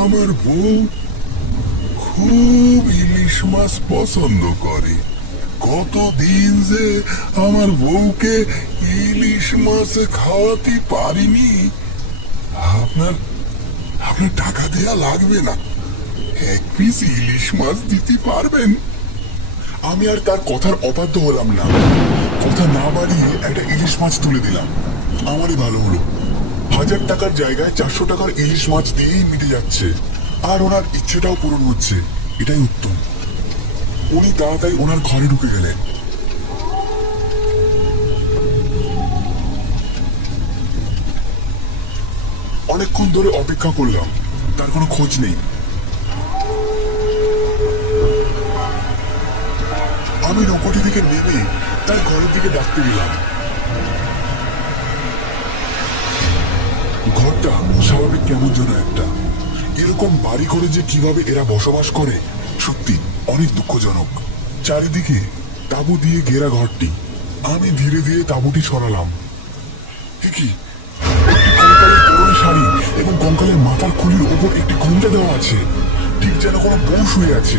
আমার বউ খুব ইলিশ মাছ পছন্দ করে। কতদিন যে আমার বউকে ইলিশ মাছ খাওয়াতে পারিনি। আপনার আপনার টাকা দেয়া লাগবে না, এক পিস ইলিশ মাছ দিতে পারবেন? আমি আর তার কথার অবাধ্য হলাম না। কথা না বাড়িয়ে একটা ইলিশ মাছ তুলে দিলাম। আমারই ভালো হলো, 1000 টাকার জায়গায় 400 টাকার ইলিশ মাছ দিয়েই মিটে যাচ্ছে, আর ওনার ইচ্ছেটাও পূরণ হচ্ছে। এটাই উত্তম। উনি তাড়াতাড়ি ওনার ঘরে ঢুকে গেলেন। অনেকক্ষণ ধরে অপেক্ষা করলাম, তার কোনো খোঁজ নেই। আমি নৌকোটি থেকে নেমে তার ঘরের দিকে ডাকতে গেলাম। ঘরটা স্বাভাবিক কেমন যেন একটা। এরকম বাড়ি করে যে কিভাবে এরা বসবাস করে, সত্যি অনেক দুঃখজনক। চারিদিকে তাঁবু দিয়ে ঘেরা ঘরটি। আমি ধীরে ধীরে তাঁবুটি সরালাম। কি কঙ্কালের পুরনো শাড়ি এবং কঙ্কালের মাথার খুলির ওপর একটি ঘুমটা দেওয়া আছে, ঠিক যেন কোনো বউ শুয়ে আছে।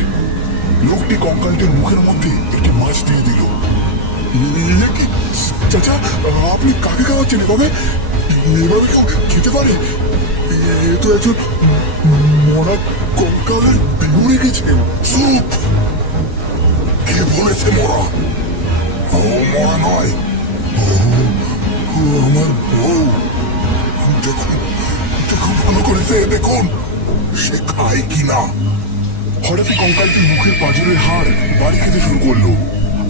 লোকটি কঙ্কালটির মুখের মধ্যে একটি মাছ দিয়ে দিল। কি চাচা, আপনি কাকে খাওয়াচ্ছেন এভাবে? এভাবে কেউ খেতে পারে? এ তো একজন মরা কঙ্কালের দেহ রেখেছে। চুপ! কে বলেছে মরা? ও মরা নয়, ও আমার বউ। দেখুন দেখুন, ভালো করে দেখুন সে খায় কিনা। হঠাৎই কঙ্কালটি মুখের পাঁজরের হাড় বাড়ি খেতে শুরু করলো,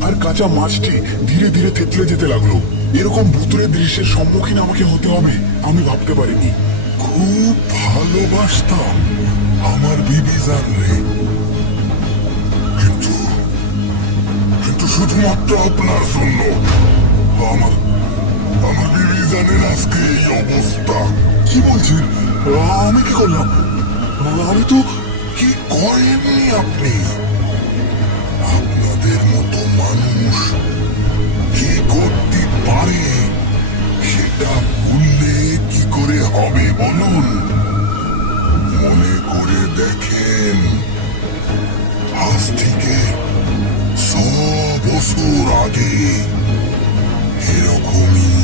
আর কাঁচা মাছটি ধীরে ধীরে থেতলে যেতে লাগলো। এরকম ভুতুরে দৃশ্যের সম্মুখীন আমাকে হতে হবে আমি ভাবতে পারিনি। খুব ভালোবাসতাম আমার বিবি জানলে, কিন্তু কিন্তু শুধুমাত্র আপনার জন্য আমার আমার বিবি জানের আজকে এই অবস্থা। কি বলছেন? আমি কি করলাম? আমি তো কি করেননি আপনি? আপনাদের মতো মানুষ কি করতে পারে সেটা ভুললে কি করে হবে বলুন? মনে করে দেখেন, আজ থেকে 100 বছর আগে এরকমই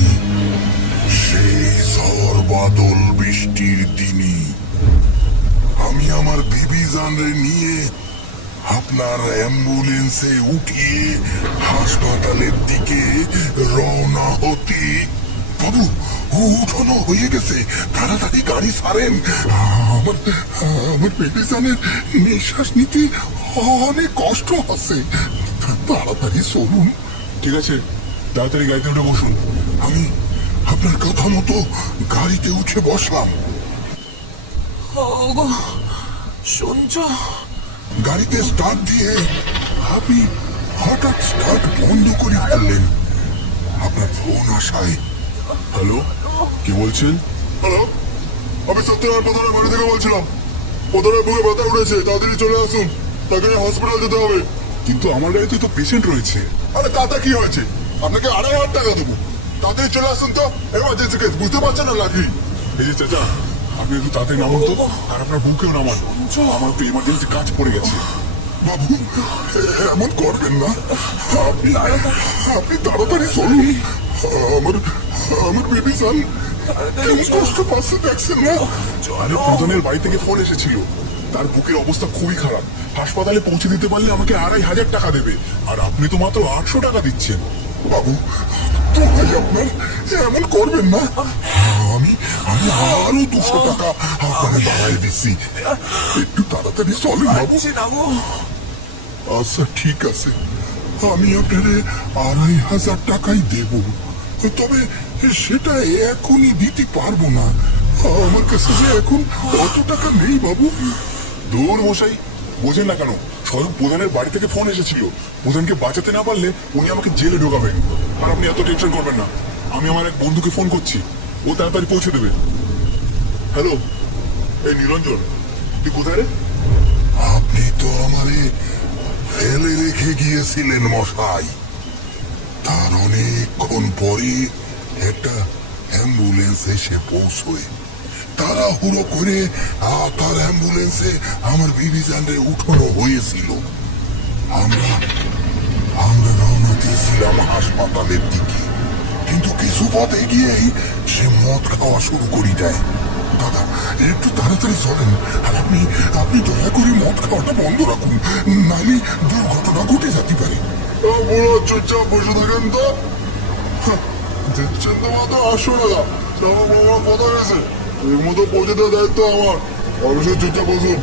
সেই ঝড় বাদল বৃষ্টির দিনই আমি আমার বিবি জানরে নিয়ে আপনার অ্যাম্বুলেন্সে উঠিয়ে হাসপাতালের দিকে রওনা হতি। বাবু, উঠানো হয়ে গেছে, তাড়াতাড়ি গাড়ি ছাড়েন। আমার আমার বেবি জানের নিঃশ্বাস নিতে অনেক কষ্ট আছে, তাড়াতাড়ি চলুন। ঠিক আছে, তাড়াতাড়ি গাড়িতে উঠে বসুন। আমি আপনার কথা মতো গাড়িতে উঠে বসলাম। ওগো, শুনছো? গাড়িতে স্টার্ট দিয়ে আপনি হঠাৎ স্টার্ট বন্ধ করে ফেললেন। আপনার ফোন আসায়। হ্যালো, কি বলছেন? হ্যালো, আমি সত্যনারায়ণ প্রধানের বাড়ি থেকে বলছিলাম। প্রধানের বুকে ব্যথা উঠেছে, তাড়াতাড়ি চলে আসুন, তাকে হসপিটাল যেতে হবে। কিন্তু আমার গাড়িতে তো পেশেন্ট রয়েছে। আরে তাতে কি হয়েছে? আপনাকে 2500 টাকা দেবো, তাড়াতাড়ি চলে আসুন তো। এমার্জেন্সি কেস, বুঝতে পারছেন না নাকি? এই যে চাচা, আপনি একটু তাড়াতাড়ি নামুন তো, আর আপনার বউকেও নামান। আমার তো ইমার্জেন্সি কাজ পড়ে গেছে। বাবু, এমন করবেন না। আপনি আপনি তাড়াতাড়ি চলুন। আমার আমার বেবি জান কেমন কষ্ট পাচ্ছে দেখছেন না? আরে প্রধানের বাড়ি থেকে ফোন এসেছিল, তার বুকের অবস্থা খুবই খারাপ। হাসপাতালে পৌঁছে দিতে পারলে আমাকে 2500 টাকা দেবে, আর আপনি তো মাত্র 800 টাকা দিচ্ছেন। বাবু, তো ভাই আপনার এমন করবেন না। আমি আমি আরো 200 টাকা আপনাকে বাড়াই দিচ্ছি, একটু তাড়াতাড়ি চলেন বাবু। আচ্ছা ঠিক আছে, আমি আপনারে 2500 টাকাই দেব, তবে সেটা এখনই দিতে পারবো না। আমার কাছে যে এখন অত টাকা নেই বাবু। দূর মশাই, বোঝেন না কেন? স্বয়ং প্রধানের বাড়ি থেকে ফোন এসেছিল। প্রধানকে বাঁচাতে না পারলে উনি আমাকে জেলে ঢোকাবেন। আর আপনি এত টেনশন করবেন না, আমি আমার এক বন্ধুকে ফোন করছি, ও তাড়াতাড়ি পৌঁছে দেবে। হ্যালো, এই নিরঞ্জন, তুই কোথায় রে? আপনি তো আমারে ফেলে রেখে গিয়েছিলেন মশাই, তার অনেকক্ষণ পরে একটা অ্যাম্বুলেন্স এসে পৌঁছয়, তাড়াহুড়ো করে তার অ্যাম্বুলেন্সে আমার বিবি জানরে উঠানো হয়েছিল। আমরা আমরা রওনা দিয়েছিলাম হাসপাতালের দিকে, কিন্তু কিছু পথ এগিয়েই সে মদ খাওয়া শুরু করি দেয়। দাদা, একটু তাড়াতাড়ি চলেন, আর আপনি আপনি দয়া করে মদ খাওয়াটা বন্ধ রাখুন, নাহলে দুর্ঘটনা ঘটে যেতে পারে। বুড়ো চুপচাপ বসে থাকেন তো। দিচ্ছেন তো মাথা 800 টাকা, আমার কথা গেছে, এর মতো পৌঁছে দেওয়ার দায়িত্ব আমার। অবশ্যই চুপচাপ বসুন।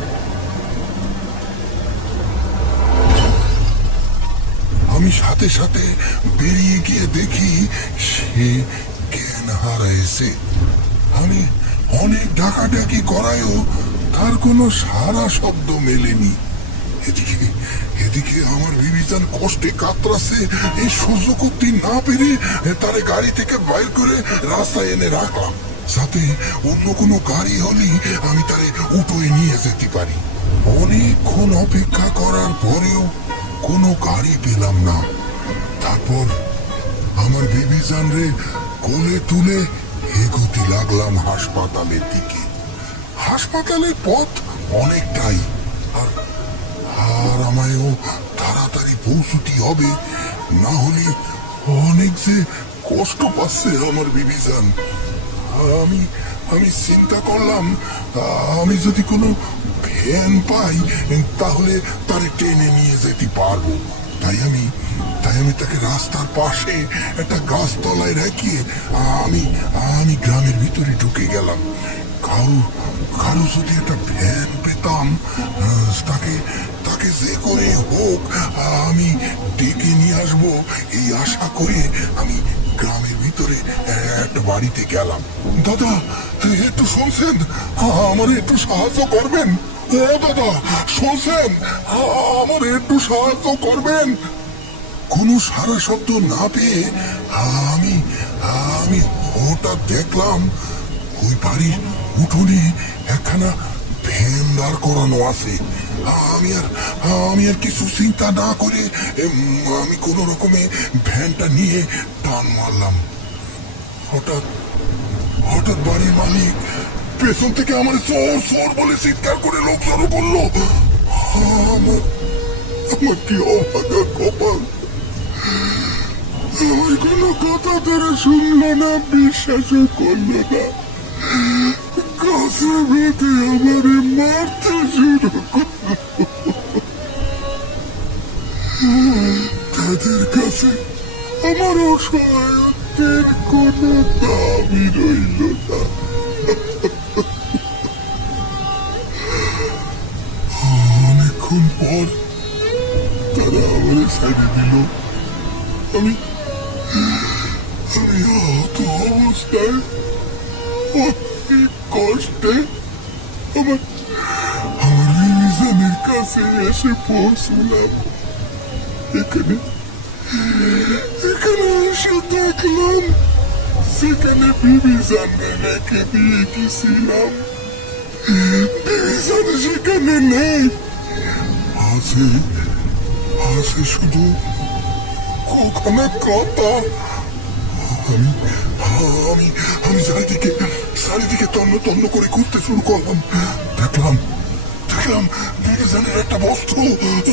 আমি সাথে সাথে বেরিয়ে গিয়ে দেখি সে জ্ঞান হারাইছে। আমি অনেক ডাকাডাকি করায়ও তার কোনো সারা শব্দ মেলেনি। এদিকে এদিকে আমার বিবিচান কষ্টে কাতরাছে, এই সহ্য করতে না পেরে তারে গাড়ি থেকে বাইর করে রাস্তায় এনে রাখলাম, যাতে অন্য কোনো গাড়ি হলেই আমি তারে উঠোয় নিয়ে যেতে পারি। অনেকক্ষণ অপেক্ষা করার পরেও কোনো গাড়ি পেলাম না। তারপর আমার বিবিচান রে কোলে তুলে এগোতে লাগলাম হাসপাতালের দিকে। হাসপাতালের পথ অনেকটাই, আর আর আমায়ও তাড়াতাড়ি পৌঁছতে হবে, না হলে অনেক যে কষ্ট পাচ্ছে আমার বিবিচান। আমি আমি চিন্তা করলাম, আমি যদি কোনো ভ্যান পাই তাহলে তারে টেনে নিয়ে যেতে পারবো। তাই আমি তাকে রাস্তার পাশে একটা গাছতলায় রেখে আমি আমি গ্রামের ভিতরে ঢুকে গেলাম। কারো যদি একটা ভ্যান পেতাম, তাকে তাকে যে করে হোক আমি ডেকে নিয়ে আসবো, এই আশা করে আমি গ্রামের ভিতরে একটা বাড়িতে গেলাম। দাদা, একটু শুনছেন? আমার একটু সাহায্য করবেন? ও দাদা, শুনছেন? আমার একটু সাহায্য করবেন? কোনো সারা শব্দ না পেয়ে আমি আমি হঠাৎ দেখলাম ওই বাড়ির উঠোনে একখানা ভ্যান দাঁড় করানো আছে। আমি আর কিছু চিন্তা না করে আমি কোনো রকমে ভ্যানটা নিয়ে টান মারলাম। হঠাৎ হঠাৎ বাড়ির মালিক পেছন থেকে আমার চোর চোর বলে চিৎকার করে লোক জড়ো করলো। আমার আমার কি অভাগা কপাল! আমার কোনো কথা তারা শুনলো না, বিশ্বাসও করলো না। কাছে বেঁধে আমারে মারতে শুরু করলো। তাদের কাছে আমার অসহায়ত্বের কোনো দাবি রইল না। অনেকক্ষণ পর তারা আমারে ছেড়ে দিল। আমি আমি আহত অবস্থায় অনেক কষ্টে আমার আমার বিবিজানের কাছে এসে পৌঁছলাম। এখানে এখানে এসে দেখলাম সেখানে বিবিজানকে রেখে দিয়ে গেছিলাম, বিবিজান সেখানে নেই। আছে আছে শুধু ওখানে কথা। আমি আমি আমি চারিদিকে তন্ন তন্ন করে ঘুরতে শুরু করলাম। দেখলাম বিবিজানের একটা বস্ত্র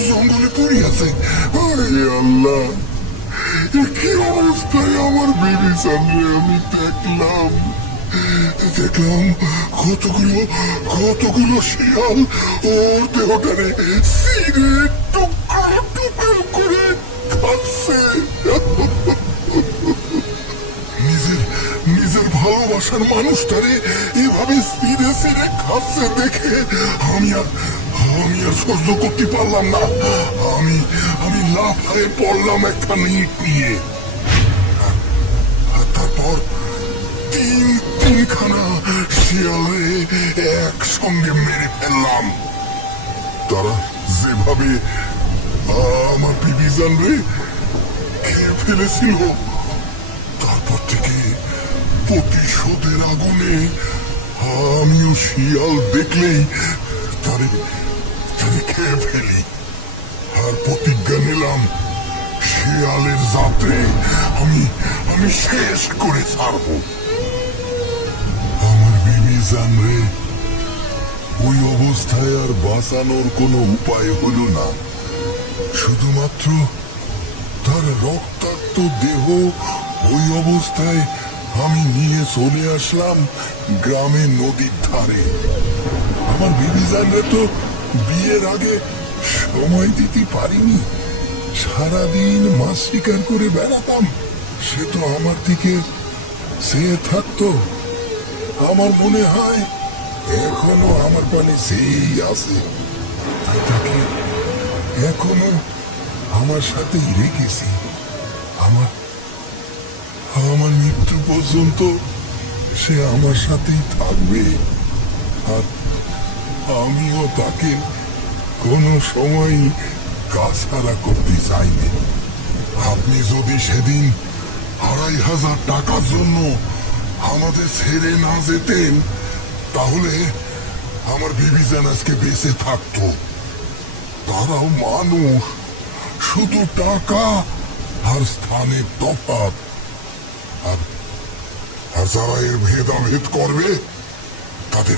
জঙ্গলে পড়ে আছে। আরে আল্লাহ, কি অবস্থায় আমার বিবিজানরে আমি দেখলাম কতগুলো শিয়াল ওর দেহটারে ছিঁড়ে টুকরো টুকরো করে খাচ্ছে। নিজের ভালোবাসার মানুষটারে এভাবে ছিঁড়ে ছিঁড়ে খাচ্ছে দেখে আমি আর সহ্য করতে পারলাম না। আমি লাফায়ে পড়লাম একটা ইট নিয়ে। তারপর তিনখানা শিয়ালে একসঙ্গে মেরে ফেললাম। তারা যেভাবে আমার বিবিজান রে খেয়ে ফেলেছিল, তারপর থেকে প্রতিশোধের আগুনে আমিও শিয়াল দেখলেই তারে খেয়ে ফেলি। আর প্রতিজ্ঞা নিলাম, শিয়ালের যাত্রে আমি শেষ করে ছাড়বো। আমার বিবি বিবিজান রে, ওই অবস্থায় আর বাঁচানোর কোনো উপায় হলো না। শুধুমাত্র তার রক্তাক্ত দেহ ওই অবস্থায় আমি নিয়ে চলে আসলাম গ্রামের নদীর ধারে। আমার বিবিজানরে তো বিয়ের আগে সময় দিতে পারিনি। সারাদিন মাছ শিকার করে বেড়াতাম, সে তো আমার দিকে চেয়ে থাকতো। আমার মনে হয় এখনো আমার পানে সেই আছে, তাই তাকে এখনো আমার সাথেই রেখেছি। আমার আমার মৃত্যু পর্যন্ত সে আমার সাথেই থাকবে। আর আমিও তাকে কোনো সময় কাছাড়া করতে চাইনি। আপনি যদি সেদিন 2,500 টাকার জন্য আমাদের ছেড়ে না যেতেন, তাহলে আমার বিবিজান আজকে বেঁচে থাকতো। তারাও মানুষ, শুধু টাকা আর স্থানের তফাৎ। আর যারা এর ভেদাভেদ করবে তাদের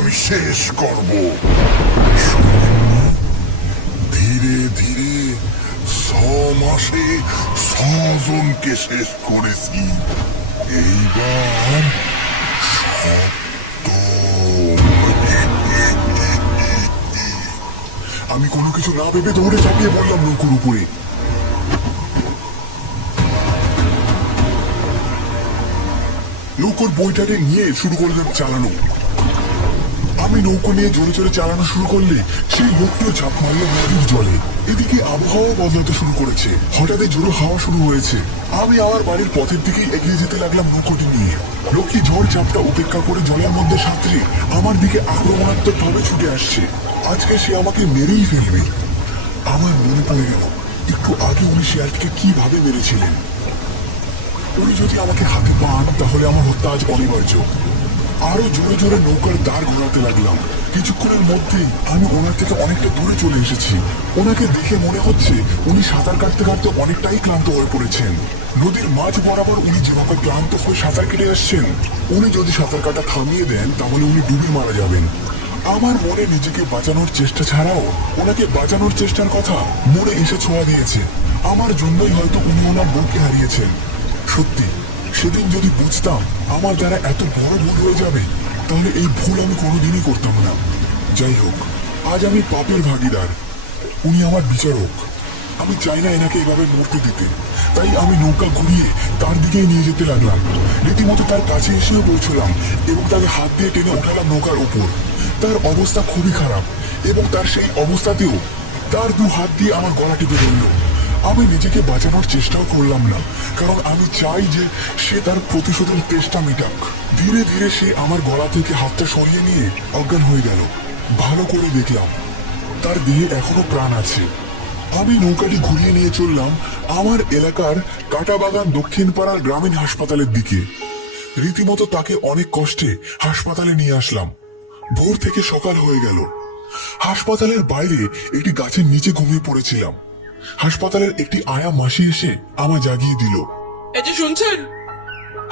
আমি শেষ করব। শুনেননি? ধীরে ধীরে 6 মাসে 6 জনকে শেষ করেছি। এইবার আমি কোনো কিছু না ভেবে দৌড়ে চাপিয়ে পড়লাম নৌকোর উপরে। নৌকোর বইটাকে নিয়ে শুরু করলাম চালানো। আমি নৌকো নিয়ে জোরে জোরে চালানো শুরু করলে সেই লোকটিও ঝাঁপ মারল নদীর জলে। এদিকে আবহাওয়া বদলাতে শুরু করেছে, হঠাৎই জোরে হাওয়া শুরু হয়েছে। আমি আমার বাড়ির পথের দিকেই এগিয়ে যেতে লাগলাম নৌকোটি নিয়ে। লোকটি ঝড় ঝাপটা উপেক্ষা করে জলের মধ্যে সাঁতরে আমার দিকে আক্রমণাত্মক ভাবে ছুটে আসছে। আজকে সে আমাকে মেরেই ফেলবে। আমার মনে পড়ে গেল একটু আগে উনি শিয়ালটিকে কিভাবে মেরেছিলেন। উনি যদি আমাকে হাতে পান তাহলে আমার হত্যা আজ অনিবার্য। আরো জোরে জোরে নৌকার দাঁড় ঘোরাতে লাগলাম। কিছুক্ষণের মধ্যেই আমি ওনার থেকে অনেকটা দূরে চলে এসেছি। ওনাকে দেখে মনে হচ্ছে উনি সাঁতার কাটতে কাটতে অনেকটাই ক্লান্ত হয়ে পড়েছেন। নদীর মাঝ বরাবর উনি যেভাবে ক্লান্ত হয়ে সাঁতার কেটে আসছেন, উনি যদি সাঁতার কাটা থামিয়ে দেন তাহলে উনি ডুবে মারা যাবেন। আমার মনে নিজেকে বাঁচানোর চেষ্টা ছাড়াও ওনাকে বাঁচানোর চেষ্টার কথা মনে এসে ছোঁয়া দিয়েছে। আমার জন্যই হয়তো উনি ওনার বউকে হারিয়েছেন। সত্যি, সেদিন যদি বুঝতাম আমার দ্বারা এত বড় ভুল হয়ে যাবে, তাহলে এই ভুল আমি কোনোদিনই করতাম না। যাই হোক, আজ আমি পাপের ভাগিদার, উনি আমার বিচারক। আমি চাই না এনাকে এভাবে মরতে দিতে, তাই আমি নৌকা ঘুরিয়ে তার দিকেই নিয়ে যেতে লাগলাম। রীতিমতো তার কাছে এসেও পৌঁছলাম এবং তাকে হাত দিয়ে টেনে উঠালাম নৌকার উপর। তার অবস্থা খুবই খারাপ এবং তার সেই অবস্থাতেও তার 2 হাত দিয়ে আমার গলা টিপে ধরল। আমি নিজেকে বাঁচানোর চেষ্টাও করলাম না, কারণ আমি চাই যে সে তার প্রতিশোধের চেষ্টা মেটাক। ধীরে ধীরে সে আমার গলা থেকে হাতটা সরিয়ে নিয়ে অজ্ঞান হয়ে গেল। ভালো করে দেখলাম তার দেহে এখনো প্রাণ আছে। আমি নৌকাটি ঘুরিয়ে নিয়ে চললাম আমার এলাকার কাটাবাগান দক্ষিণ পাড়ার গ্রামীণ হাসপাতালের দিকে। রীতিমতো তাকে অনেক কষ্টে হাসপাতালে নিয়ে আসলাম। ভোর থেকে সকাল হয়ে গেল। হাসপাতালের বাইরে একটি গাছের নিচে ঘুমিয়ে পড়েছিলাম। হাসপাতালের একটি আয়া মাসি এসে আমায় জাগিয়ে দিল। এই যে শুনছেন,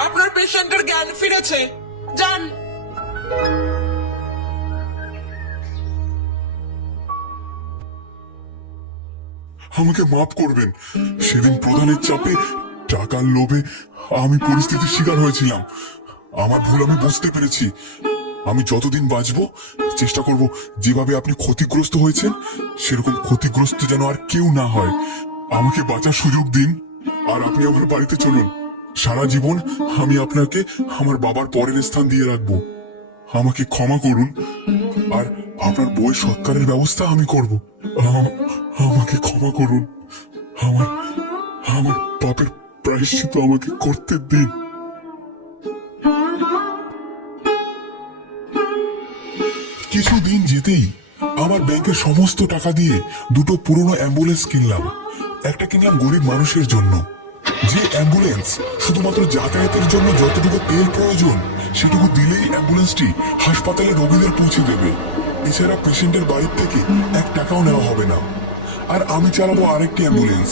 আপনার পেশেন্টের জ্ঞান ফিরেছে, যান। আমাকে মাফ করবেন। সেদিন প্রধানের চাপে, টাকার লোভে আমি পরিস্থিতির শিকার হয়েছিলাম। আমার ভুল আমি বুঝতে পেরেছি। আমি যতদিন বাঁচবো চেষ্টা করব যেভাবে আপনি ক্ষতিগ্রস্ত হয়েছেন সেরকম ক্ষতিগ্রস্ত যেন আর কেউ না হয়। আমাকে বাঁচার সুযোগ দিন আর আপনি আমার বাড়িতে চলুন। সারা জীবন আমি আপনাকে আমার বাবার পরের স্থান দিয়ে রাখবো। আমাকে ক্ষমা করুন আর আপনার বই সৎকারের ব্যবস্থা আমি করব। আমাকে ক্ষমা করুন। আমার আমার পাপের প্রায়শ্চিত্ত আমাকে করতে দিন। কিছুদিন যেতেই আমার ব্যাংকের সমস্ত টাকা দিয়ে 2টো পুরনো অ্যাম্বুলেন্স কিনলাম। একটা কিনলাম গরিব মানুষের জন্য, যে অ্যাম্বুলেন্স শুধুমাত্র যাতায়াতের জন্য যতটুকু তেল প্রয়োজন সেটুকু দিলেই অ্যাম্বুলেন্সটি হাসপাতালে রোগীদের পৌঁছে দেবে। এছাড়া পেশেন্টের বাড়ির থেকে 1 টাকাও নেওয়া হবে না। আর আমি চালাবো আরেকটি অ্যাম্বুলেন্স,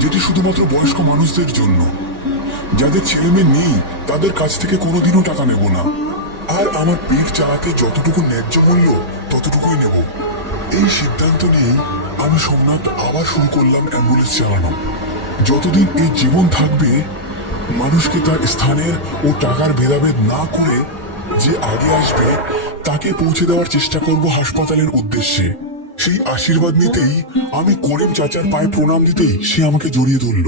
যেটি শুধুমাত্র বয়স্ক মানুষদের জন্য। যাদের ছেলে মেয়ে নেই তাদের কাছ থেকে কোনোদিনও টাকা নেব না। আর আমার পেট চালাতে যতটুকু ন্যায্য মূল্য ততটুকুই নেব। এই সিদ্ধান্ত নিয়েই আমি সোমনাথ আবার শুরু করলাম অ্যাম্বুলেন্স চালানো। যতদিন এই জীবন থাকবে, মানুষকে তার স্থানের ও টাকার ভেদাভেদ না করে যে আগে আসবে তাকে পৌঁছে দেওয়ার চেষ্টা করব হাসপাতালের উদ্দেশ্যে। সেই আশীর্বাদ নিতেই আমি করিম চাচার পায়ে প্রণাম দিতেই সে আমাকে জড়িয়ে ধরল।